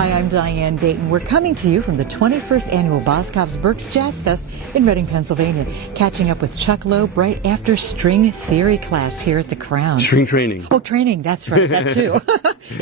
Hi, I'm Diane Dayton. We're coming to you from the 21st Annual Boscov's Berks Jazz Fest in Reading, Pennsylvania. Catching up with Chuck Loeb right after string theory class here at the Crown. String training. Oh, training. That's right. That too.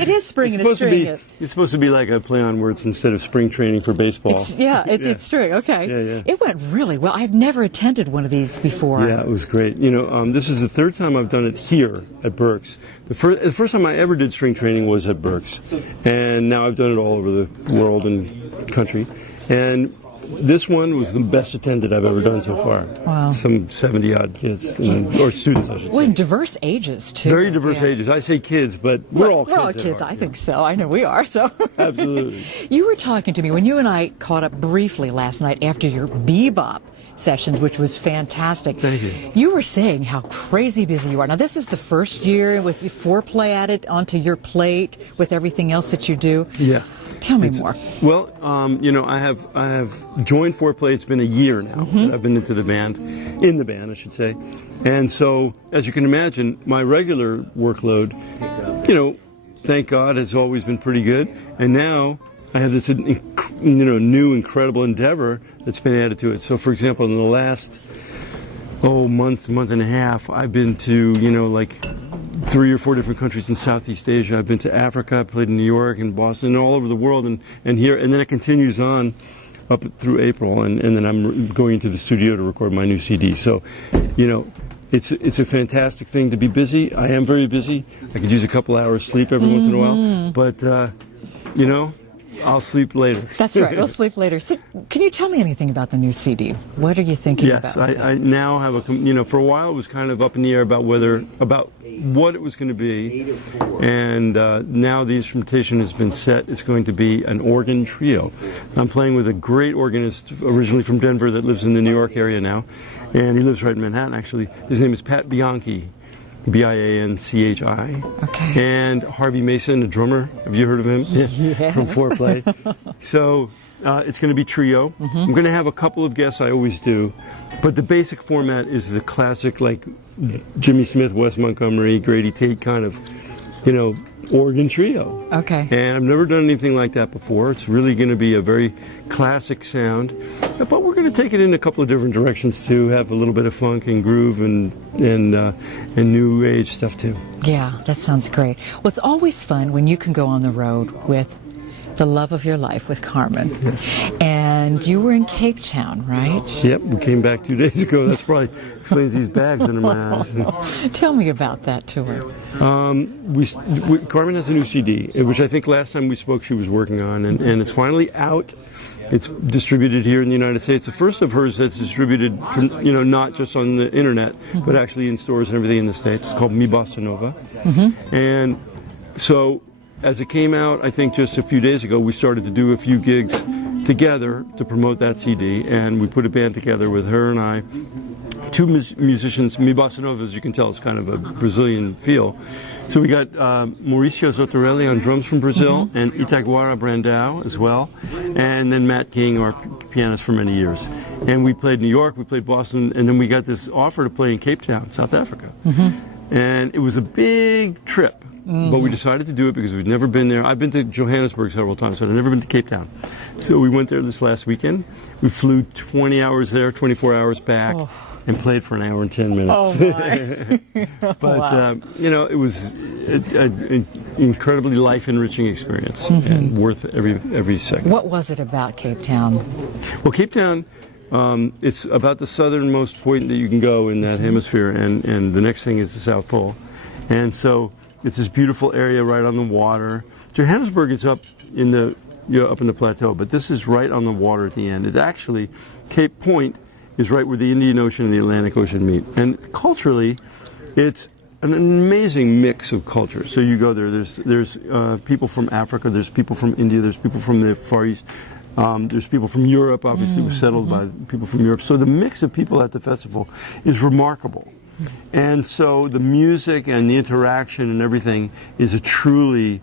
It is spring and it's string. It's supposed to be like a play on words instead of spring training for baseball. It's string. Okay. Yeah. It went really well. I've never attended one of these before. Yeah, it was great. You know, this is the third time I've done it here at Berks. The first time I ever did string training was at Berks, and now I've done it all over the world and country. And this one was the best attended I've ever done so far. Wow. Some 70-odd kids, or students, I should say. Well, diverse ages, too. Very diverse ages. I say kids, but we're all kids. We're all kids, I think so. I know we are. So Absolutely. You were talking to me when you and I caught up briefly last night after your bebop sessions, which was fantastic. Thank you. You were saying how crazy busy you are. Now, this is the first year with Fourplay added onto your plate with everything else that you do. Yeah. Tell me more. Well, you know, I have joined Fourplay. It's been a year now that I've been in the band, I should say. And so, as you can imagine, my regular workload, you know, thank God, has always been pretty good. And now I have this, new incredible endeavor that's been added to it. So, for example, in the last month and a half, I've been to, like 3 or 4 different countries in Southeast Asia. I've been to Africa. I played in New York and Boston and all over the world, and here, and then it continues on up through April, and then I'm going into the studio to record my new CD. So, it's a fantastic thing to be busy. I am very busy. I could use a couple hours sleep every once in a while, but I'll sleep later. That's right. We'll sleep later. So, can you tell me anything about the new CD? What are you thinking about? Yes, I now have for a while it was kind of up in the air about what it was going to be, and now the instrumentation has been set. It's going to be an organ trio. I'm playing with a great organist originally from Denver that lives in the New York area now, and he lives right in Manhattan actually. His name is Pat Bianchi. Bianchi. Okay. And Harvey Mason, a drummer. Have you heard of him? Yes. From Fourplay. So it's going to be trio. I'm going to have a couple of guests. I always do, but the basic format is the classic, like Jimmy Smith, Wes Montgomery, Grady Tate kind of, organ trio. Okay. And I've never done anything like that before. It's really going to be a very classic sound, but we're going to take it in a couple of different directions too. Have a little bit of funk and groove and new age stuff too. Yeah, that sounds great. Well, it's always fun when you can go on the road with the love of your life, with Carmen. Yes. And you were in Capetown, right? Yep, we came back 2 days ago. That's probably explains these bags under my eyes. Tell me about that tour. Carmen has a new CD, which I think last time we spoke she was working on, and it's finally out. It's distributed here in the United States. The first of hers that's distributed, not just on the internet, but actually in stores and everything in the States. It's called Mi Bossa Nova. And so, as it came out, I think just a few days ago, we started to do a few gigs together to promote that CD, and we put a band together with her and I. 2 musicians. Mi Bossa Nova, as you can tell, is kind of a Brazilian feel. So we got Mauricio Zotorelli on drums from Brazil, and Itaguara Brandao as well, and then Matt King, our pianist for many years. And we played New York, we played Boston, and then we got this offer to play in Capetown, South Africa. And it was a big trip. But we decided to do it because we'd never been there. I've been to Johannesburg several times, but I've never been to Cape Town. So we went there this last weekend. We flew 20 hours there, 24 hours back, and played for an hour and 10 minutes. Oh, my. But, wow. It was an incredibly life-enriching experience and worth every second. What was it about Cape Town? Well, Cape Town, it's about the southernmost point that you can go in that hemisphere, and the next thing is the South Pole. And so it's this beautiful area right on the water. Johannesburg is up in the plateau, but this is right on the water at the end. It actually, Cape Point is right where the Indian Ocean and the Atlantic Ocean meet. And culturally, it's an amazing mix of cultures. So you go there, there's people from Africa, there's people from India, there's people from the Far East, there's people from Europe, obviously, was settled by people from Europe. So the mix of people at the festival is remarkable. And so the music and the interaction and everything is a truly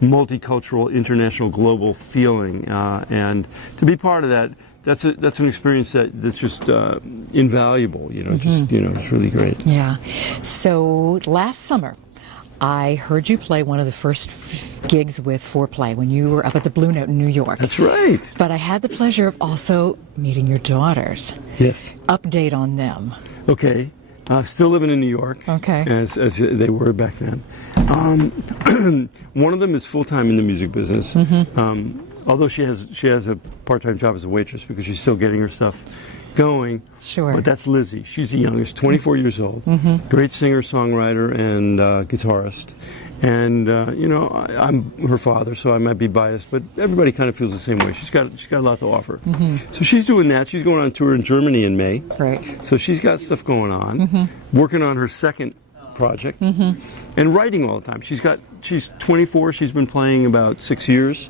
multicultural, international, global feeling. And to be part of that, that's an experience that's just invaluable. It's really great. Yeah. So last summer, I heard you play one of the first gigs with Fourplay when you were up at the Blue Note in New York. That's right. But I had the pleasure of also meeting your daughters. Yes. Update on them. Okay. Still living in New York. Okay. As they were back then. One of them is full-time in the music business. Although she has a part-time job as a waitress because she's still getting her stuff going. Sure. But that's Lizzie. She's the youngest, 24 years old. Great singer, songwriter, and guitarist. And I'm her father, so I might be biased, but everybody kind of feels the same way. She's got a lot to offer. So she's doing that. She's going on tour in Germany in May. Right. So she's got stuff going on. Working on her second project and writing all the time. She's 24. She's been playing about 6 years.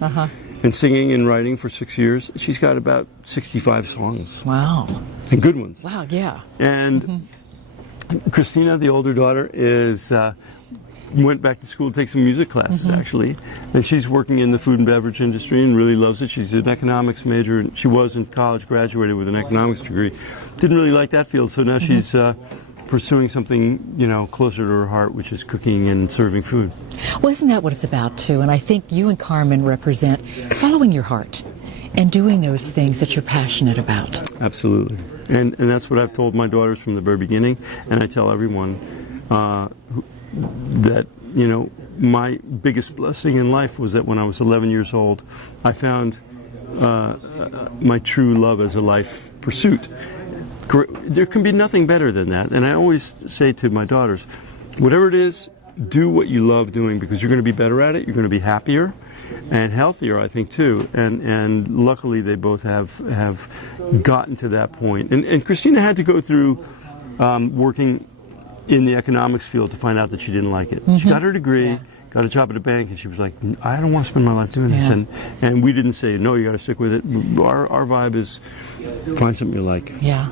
And singing and writing for 6 years. She's got about 65 songs. Wow. And good ones. Wow, yeah. And Christina, the older daughter, went back to school to take some music classes, actually. And she's working in the food and beverage industry and really loves it. She's an economics major. And she was in college, graduated with an economics degree. Didn't really like that field, so now she's pursuing something, closer to her heart, which is cooking and serving food. Well, isn't that what it's about, too? And I think you and Carmen represent following your heart and doing those things that you're passionate about. Absolutely. And that's what I've told my daughters from the very beginning, and I tell everyone that, my biggest blessing in life was that when I was 11 years old, I found my true love as a life pursuit. There can be nothing better than that. And I always say to my daughters, whatever it is, do what you love doing because you're going to be better at it, you're going to be happier and healthier, I think, too. And luckily they both have gotten to that point. And Christina had to go through working in the economics field to find out that she didn't like it. She got her degree, got a job at a bank, and she was like, I don't want to spend my life doing this. And we didn't say, no, you got to stick with it. Our vibe is find something you like. Yeah.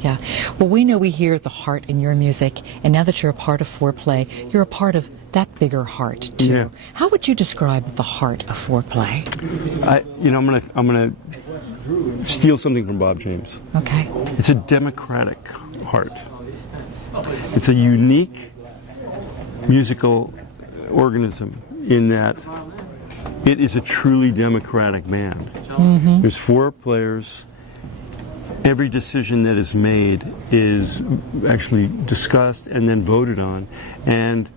Yeah. Well, we know we hear the heart in your music, and now that you're a part of Fourplay, you're a part of that bigger heart too. Yeah. How would you describe the heart of Fourplay? I'm gonna steal something from Bob James. Okay. It's a democratic heart. It's a unique musical organism in that it is a truly democratic band. There's 4 players. Every decision that is made is actually discussed and then voted on. And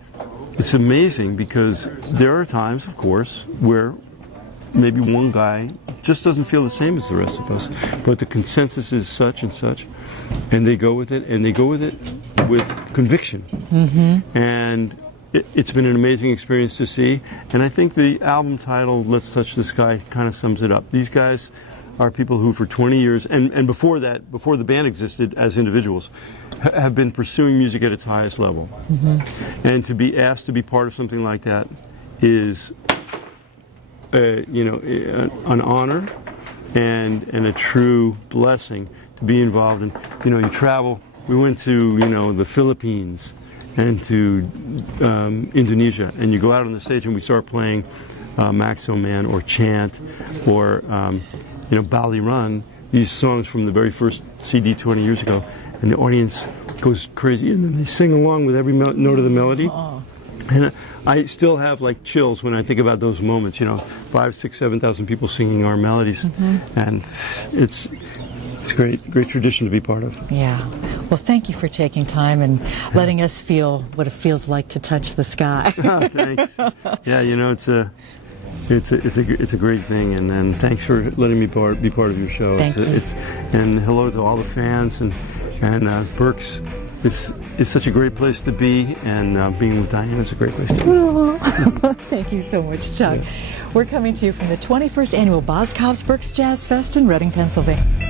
it's amazing because there are times, of course, where maybe one guy just doesn't feel the same as the rest of us, but the consensus is such and such, and they go with it, and they go with it with conviction. And it's been an amazing experience to see. And I think the album title, Let's Touch the Sky, kind of sums it up. These guys are people who for 20 years, and before that, before the band existed as individuals, have been pursuing music at its highest level. And to be asked to be part of something like that is, an honor and a true blessing to be involved in. You travel. We went to, the Philippines and to Indonesia, and you go out on the stage and we start playing Maxo Man or Chant or Bali Run, these songs from the very first CD 20 years ago, and the audience goes crazy, and then they sing along with every note of the melody. And I still have chills when I think about those moments. 5, 6, 7,000 people singing our melodies, and it's great tradition to be part of. Yeah. Well, thank you for taking time and letting us feel what it feels like to touch the sky. Thanks. Yeah, it's a great thing, and thanks for letting me be part of your show. Thank you. And hello to all the fans, and Berks is such a great place to be, and being with Diane is a great place to be. Thank you so much, Chuck. We're coming to you from the 21st Annual Berks Jazz Fest in Reading, Pennsylvania.